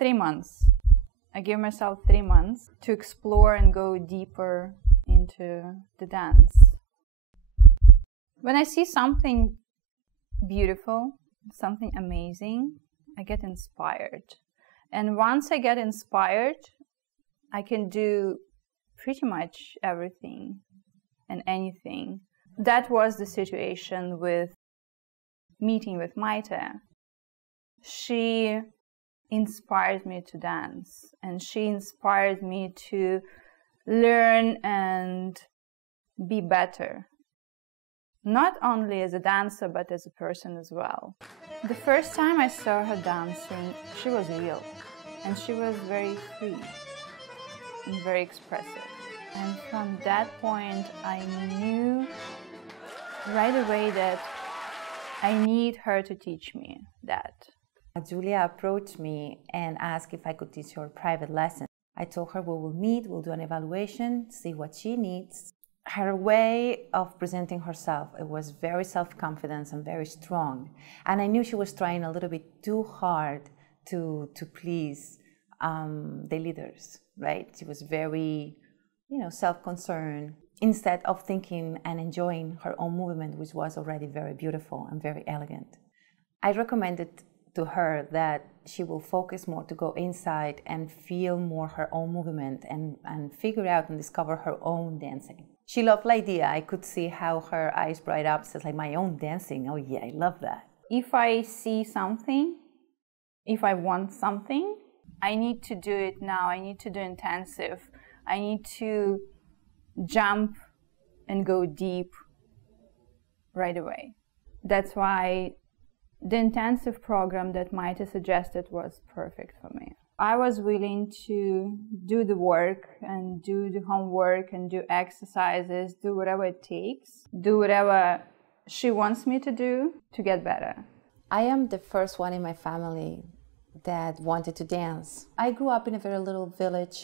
3 months. I give myself 3 months to explore and go deeper into the dance. When I see something beautiful, something amazing, I get inspired. And once I get inspired, I can do pretty much everything and anything. That was the situation with meeting with Mayte. She inspired me to dance, and she inspired me to learn and be better. Not only as a dancer, but as a person as well. The first time I saw her dancing, she was real, and she was very free and very expressive. And from that point, I knew right away that I need her to teach me that. Julia approached me and asked if I could teach her private lessons. I told her we will meet, we'll do an evaluation, see what she needs. Her way of presenting herself, it was very self-confident and very strong. And I knew she was trying a little bit too hard to please the leaders, right? She was very, self-concerned, instead of thinking and enjoying her own movement, which was already very beautiful and very elegant. I recommended to her that she will focus more to go inside and feel more her own movement and figure out and discover her own dancing. She loved the idea. I could see how her eyes bright up. It's like, my own dancing. Oh yeah, I love that. If I see something, if I want something, I need to do it now. I need to do intensive. I need to jump and go deep right away. That's why the intensive program that Mayte suggested was perfect for me. I was willing to do the work and do the homework and do exercises, do whatever it takes, do whatever she wants me to do to get better. I am the first one in my family that wanted to dance. I grew up in a very little village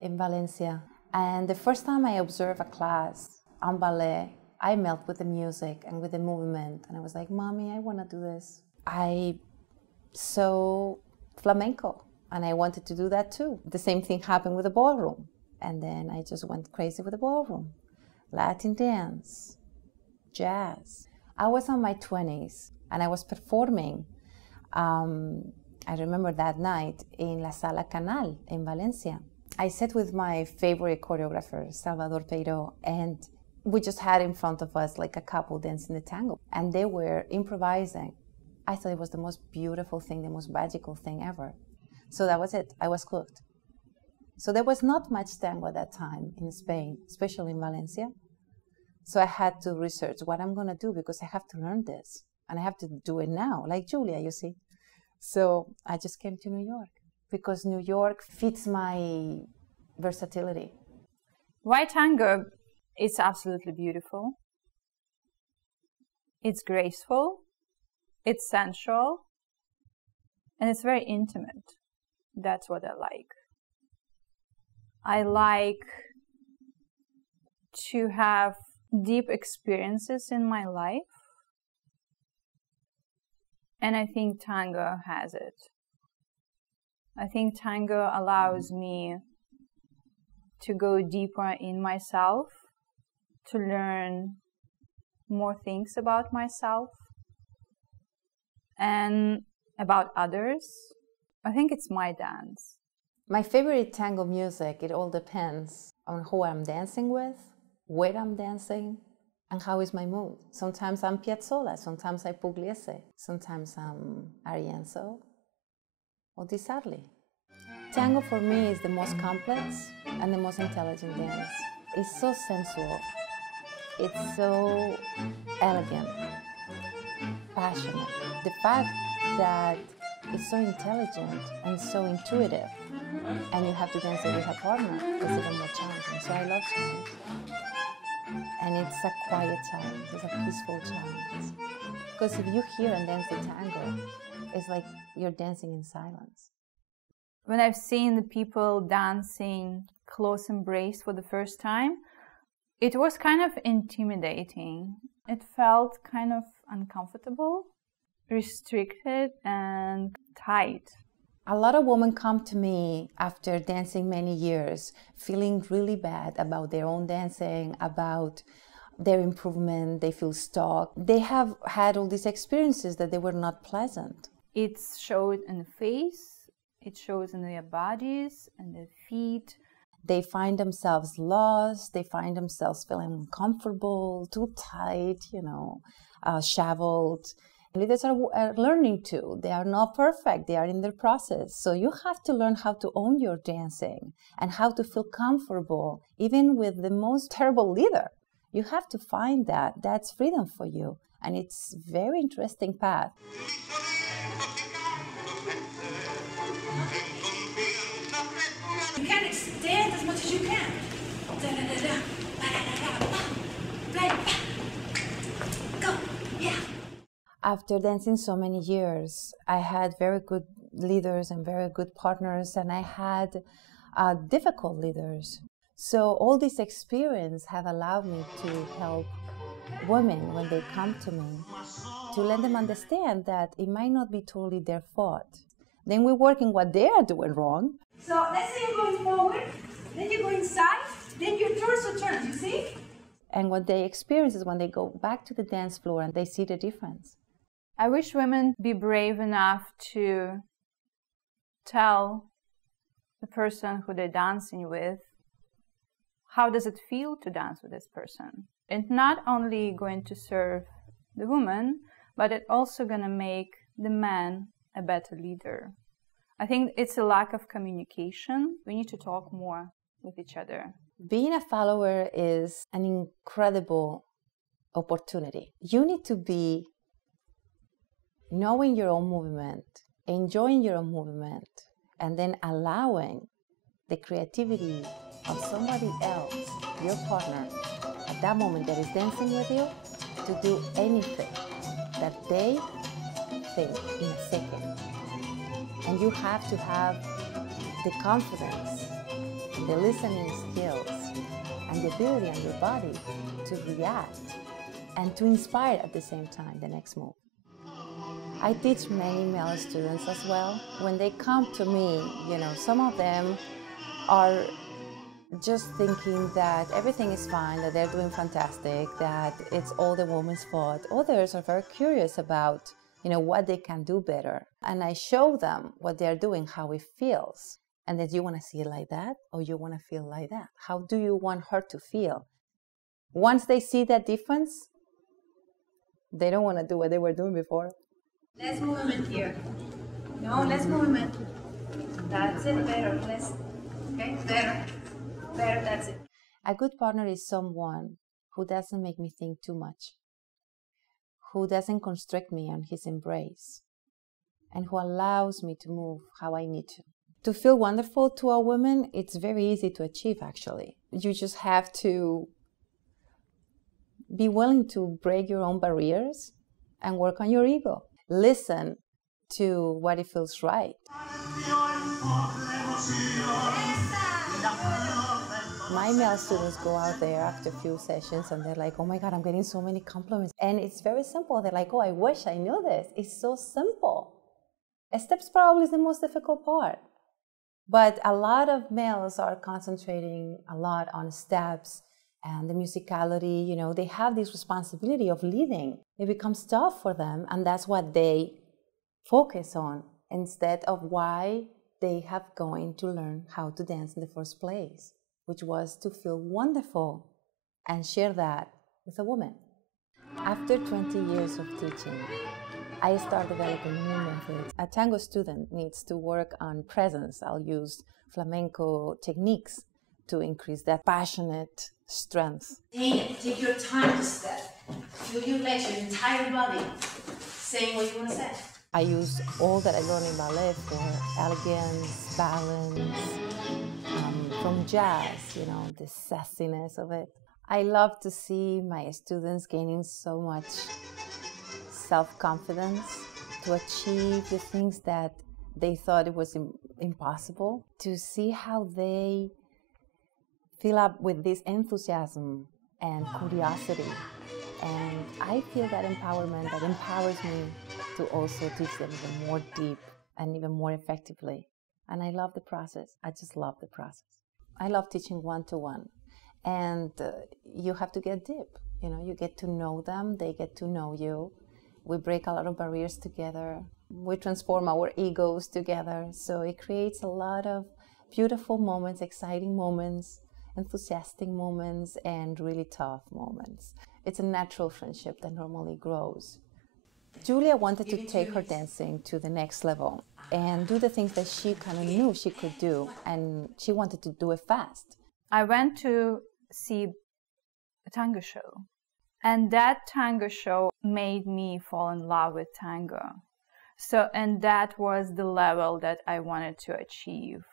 in Valencia, and the first time I observed a class on ballet, I melt with the music and with the movement, and I was like, Mommy, I want to do this. I saw flamenco, and I wanted to do that too. The same thing happened with the ballroom, and then I just went crazy with the ballroom. Latin dance, jazz. I was in my 20s, and I was performing. I remember that night in La Sala Canal in Valencia. I sat with my favorite choreographer, Salvador Peiro, and we just had in front of us like a couple dancing the tango, and they were improvising. I thought it was the most beautiful thing, the most magical thing ever. So that was it. I was hooked. So there was not much tango at that time in Spain, especially in Valencia. So I had to research what I'm going to do, because I have to learn this, and I have to do it now, like Julia, you see. So I just came to New York, because New York fits my versatility. White tango, it's absolutely beautiful. It's graceful, it's sensual, and it's very intimate. That's what I like. I like to have deep experiences in my life, and I think tango has it. I think tango allows me to go deeper in myself, to learn more things about myself and about others. I think it's my dance. My favorite tango music, it all depends on who I'm dancing with, where I'm dancing, and how is my mood. Sometimes I'm Piazzolla, sometimes I'm Pugliese, sometimes I'm Arienzo or Di Sarli. Tango for me is the most complex and the most intelligent dance. It's so sensual, it's so elegant, passionate. The fact that it's so intelligent and so intuitive, and you have to dance it with a partner, is even more challenging. So I love challenge. And it's a quiet challenge, it's a peaceful challenge. Because if you hear and dance the tango, it's like you're dancing in silence. When I've seen the people dancing close embrace for the first time, it was kind of intimidating. It felt kind of uncomfortable, restricted and tight. A lot of women come to me after dancing many years, feeling really bad about their own dancing, about their improvement. They feel stuck. They have had all these experiences that they were not pleasant. It's showed in the face, it shows in their bodies and their feet. They find themselves lost. They find themselves feeling uncomfortable, too tight, shaveled. Leaders are learning too. They are not perfect. They are in their process. So you have to learn how to own your dancing and how to feel comfortable, even with the most terrible leader. You have to find that. That's freedom for you. And it's a very interesting path. You can extend as much as you can. Go, yeah. After dancing so many years, I had very good leaders and very good partners, and I had difficult leaders. So all this experience have allowed me to help women when they come to me, to let them understand that it might not be totally their fault. Then we work in what they are doing wrong. So let's say you're going forward, then you go inside, then your torso turns, you see? And what they experience is when they go back to the dance floor and they see the difference. I wish women be brave enough to tell the person who they're dancing with, how does it feel to dance with this person? It's not only going to serve the woman, but it's also going to make the man a better leader. I think it's a lack of communication. We need to talk more with each other. Being a follower is an incredible opportunity. You need to be knowing your own movement, enjoying your own movement, and then allowing the creativity of somebody else, your partner, at that moment that is dancing with you, to do anything that they think in a second. And you have to have the confidence, the listening skills, and the ability on your body to react and to inspire at the same time the next move. I teach many male students as well. When they come to me, some of them are just thinking that everything is fine, that they're doing fantastic, that it's all the woman's fault. Others are very curious about, what they can do better. And I show them what they're doing, how it feels. And then, do you want to see it like that, or you want to feel like that? How do you want her to feel? Once they see that difference, they don't want to do what they were doing before. Less movement here. No, less movement. That's it, better, less. Okay, better, that's it. A good partner is someone who doesn't make me think too much, who doesn't constrict me on his embrace, and who allows me to move how I need to. To feel wonderful to a woman, it's very easy to achieve, actually. You just have to be willing to break your own barriers and work on your ego. Listen to what it feels right. My male students go out there after a few sessions and they're like, oh my God, I'm getting so many compliments. And it's very simple. They're like, oh, I wish I knew this. It's so simple. Steps probably is the most difficult part. But a lot of males are concentrating a lot on steps and the musicality. They have this responsibility of leading. It becomes tough for them, and that's what they focus on instead of why they have going to learn how to dance in the first place, which was to feel wonderful and share that with a woman. After 20 years of teaching, I started developing new methods. A tango student needs to work on presence. I'll use flamenco techniques to increase that passionate strength. Take your time to step. Feel your legs, your entire body, saying what you want to say. I use all that I learned in ballet for elegance, balance, from jazz, the sassiness of it. I love to see my students gaining so much self-confidence to achieve the things that they thought it was impossible, to see how they fill up with this enthusiasm and curiosity. And I feel that empowerment that empowers me to also teach them even more deep and even more effectively. And I love the process. I just love the process. I love teaching one-to-one. And you have to get deep. You know, you get to know them, they get to know you. We break a lot of barriers together. We transform our egos together. So it creates a lot of beautiful moments, exciting moments, enthusiastic moments, and really tough moments. It's a natural friendship that normally grows. Julia wanted to take her dancing to the next level and do the things that she kind of knew she could do, and she wanted to do it fast. I went to see a tango show, and that tango show made me fall in love with tango. And that was the level that I wanted to achieve.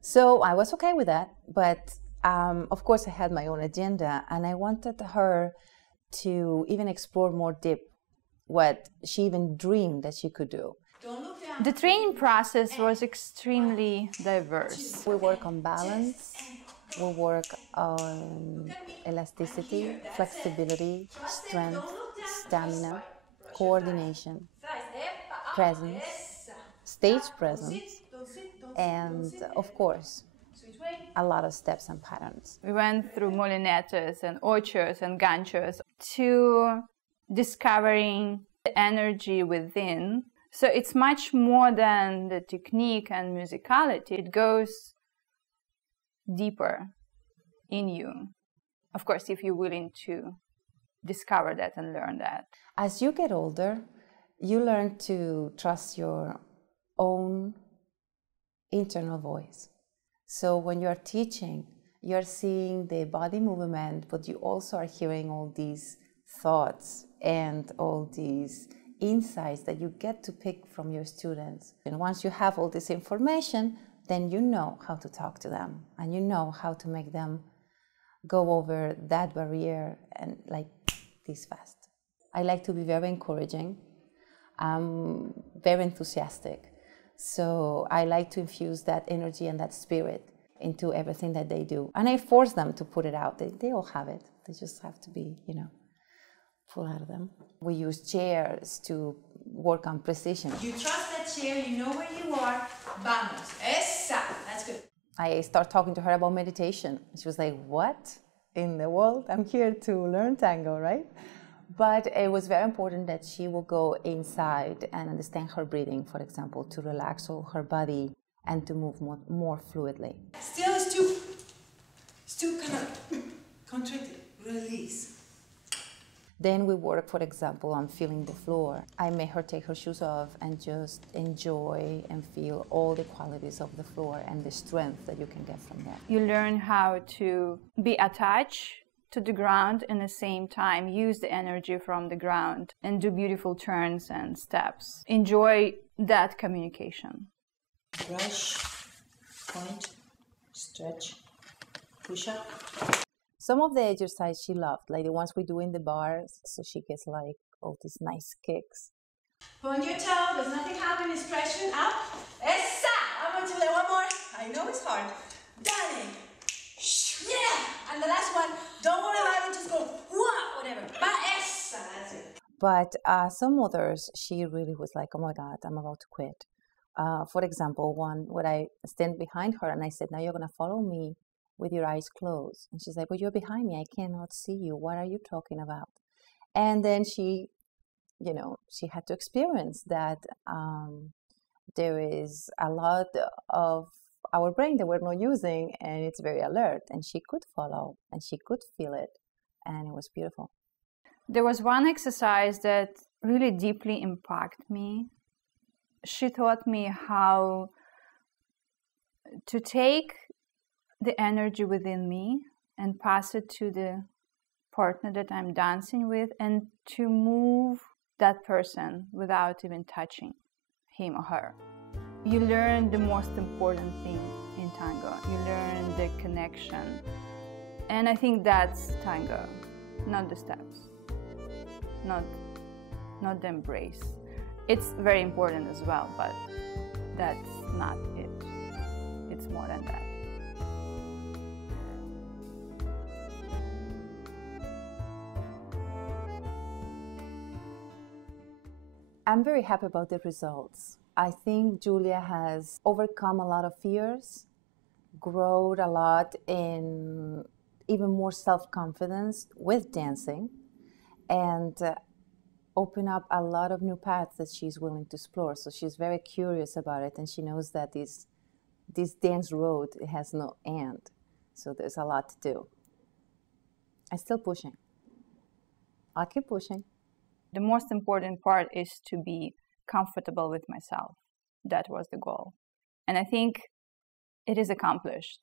So I was okay with that, but of course I had my own agenda, and I wanted her to even explore more deep what she even dreamed that she could do. The training process was extremely diverse. We work on balance, we work on elasticity, flexibility, strength, stamina, coordination, presence, stage presence, and of course, a lot of steps and patterns. We went through molinettes and ochos and ganchos to discovering the energy within. So it's much more than the technique and musicality. It goes deeper in you. Of course, if you're willing to discover that and learn that. As you get older, you learn to trust your own internal voice. So when you're teaching, you're seeing the body movement, but you also are hearing all these thoughts and all these insights that you get to pick from your students. And once you have all this information, then you know how to talk to them, and you know how to make them go over that barrier and like this fast. I like to be very encouraging. I'm very enthusiastic. So I like to infuse that energy and that spirit into everything that they do. And I force them to put it out. They all have it. They just have to be, pull out of them. We use chairs to work on precision. You trust that chair, you know where you are. Vamos. Esa. That's good. I start talking to her about meditation. She was like, what in the world? I'm here to learn tango, right? But it was very important that she will go inside and understand her breathing, for example, to relax all her body and to move more fluidly. Still, it's too kind of contracted. Release. Then we work, for example, on feeling the floor. I made her take her shoes off and just enjoy and feel all the qualities of the floor and the strength that you can get from that. You learn how to be attached to the ground and at the same time use the energy from the ground and do beautiful turns and steps. Enjoy that communication. Brush, point, stretch, push up. Some of the exercises she loved, like the ones we do in the bars, so she gets like all these nice kicks. Point your toe, there's nothing happening, it's pressure, up. Esa! I'm going to do one more. I know it's hard. Dale. Yeah! And the last one, don't worry about it, just go, whoa, whatever. Esa, that's it. But some others, she really was like, oh my God, I'm about to quit. For example, one where I stand behind her and I said, now you're going to follow me with your eyes closed. And she's like, but you're behind me, I cannot see you. What are you talking about? And then she had to experience that there is a lot of our brain that we're not using, and it's very alert, and she could follow, and she could feel it, and it was beautiful. There was one exercise that really deeply impacted me. She taught me how to take the energy within me and pass it to the partner that I'm dancing with, and to move that person without even touching him or her. You learn the most important thing in tango. You learn the connection. And I think that's tango, not the steps, not the embrace. It's very important as well, but that's not it. It's more than that. I'm very happy about the results. I think Julia has overcome a lot of fears, grown a lot in even more self-confidence with dancing, and open up a lot of new paths that she's willing to explore. So she's very curious about it, and she knows that this dance road, it has no end. So there's a lot to do. I'm still pushing. I'll keep pushing. The most important part is to be comfortable with myself. That was the goal. And I think it is accomplished.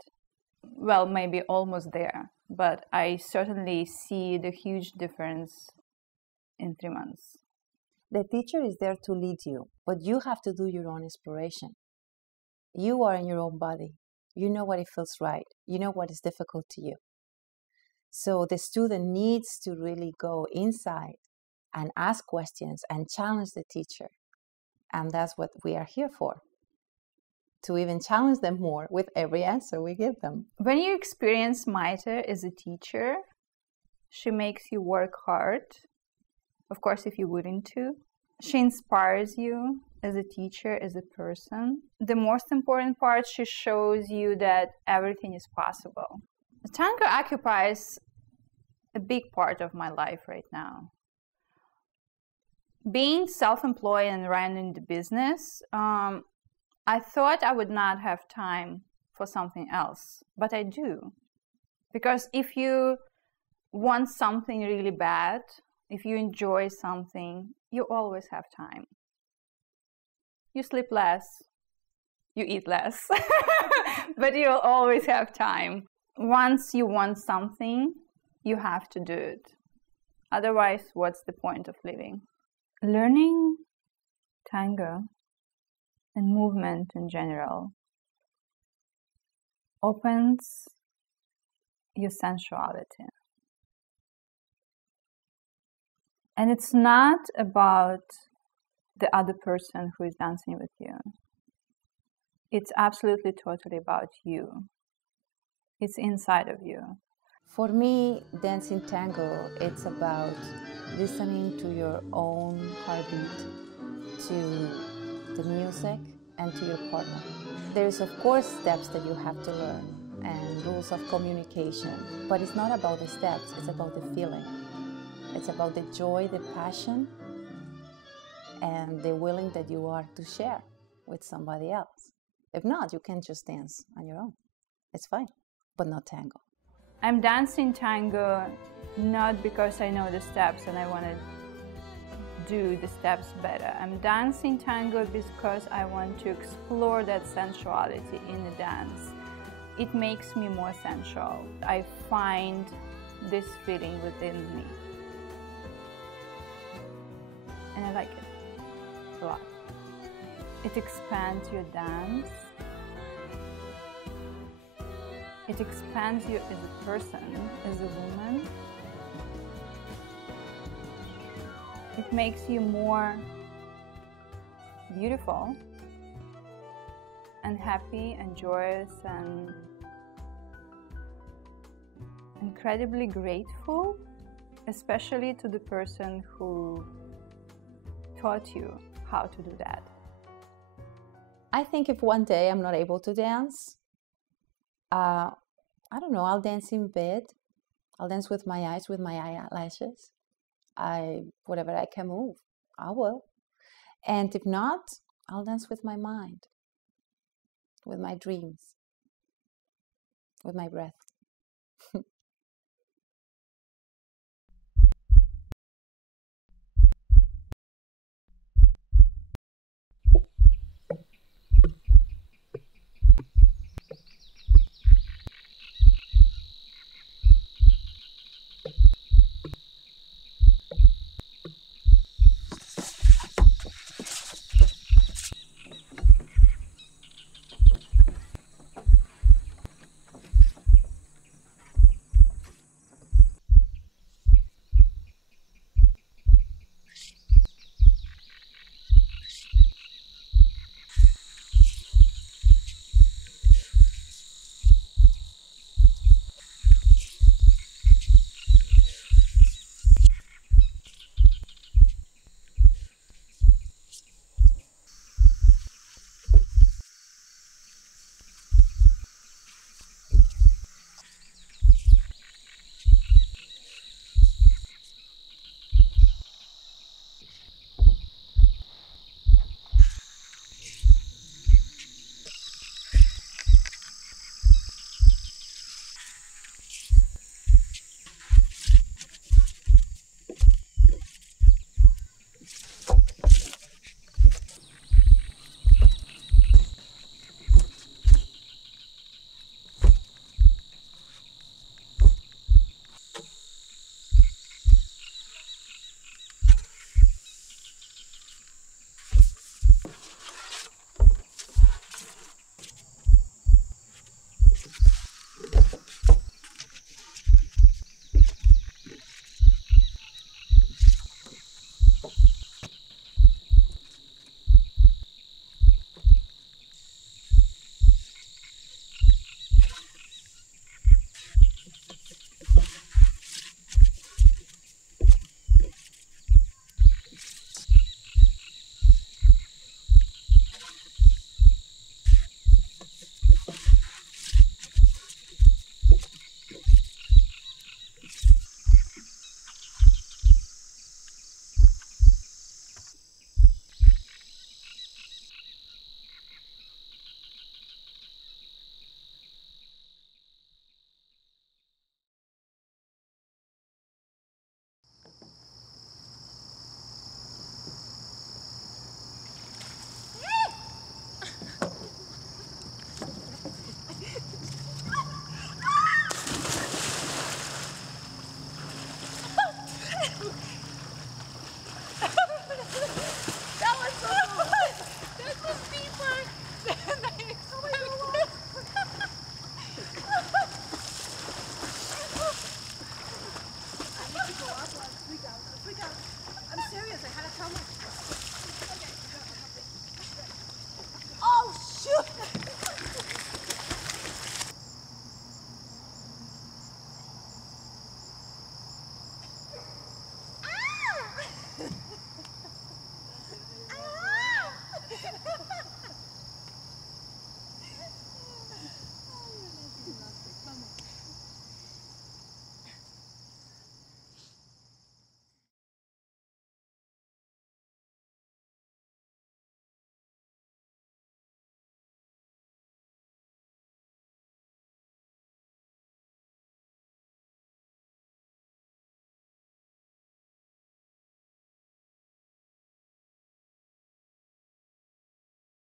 Well, maybe almost there, but I certainly see the huge difference in 3 months. The teacher is there to lead you, but you have to do your own exploration. You are in your own body. You know what it feels right. You know what is difficult to you. So the student needs to really go inside and ask questions and challenge the teacher. And that's what we are here for, to even challenge them more with every answer we give them. When you experience Mayte as a teacher, she makes you work hard. Of course, if you're willing to. She inspires you as a teacher, as a person. The most important part, she shows you that everything is possible. Tango occupies a big part of my life right now. Being self-employed and running the business, I thought I would not have time for something else, but I do. Because if you want something really bad, if you enjoy something, you always have time. You sleep less, you eat less, but you'll always have time. Once you want something, you have to do it. Otherwise, what's the point of living? Learning tango and movement in general opens your sensuality. And it's not about the other person who is dancing with you. It's absolutely totally about you. It's inside of you. For me, dancing tango, it's about listening to your own heartbeat, to the music, and to your partner. There's, of course, steps that you have to learn and rules of communication, but it's not about the steps, it's about the feeling. It's about the joy, the passion, and the willing that you are to share with somebody else. If not, you can just dance on your own. It's fine, but not tango. I'm dancing tango not because I know the steps and I want to do the steps better. I'm dancing tango because I want to explore that sensuality in the dance. It makes me more sensual. I find this feeling within me. And I like it a lot. It expands your dance. It expands you as a person, as a woman. It makes you more beautiful and happy and joyous and incredibly grateful, especially to the person who taught you how to do that. I think if one day I'm not able to dance, I don't know, I'll dance in bed. I'll dance with my eyes, with my eyelashes. Whatever I can move, I will. And if not, I'll dance with my mind, with my dreams, with my breath.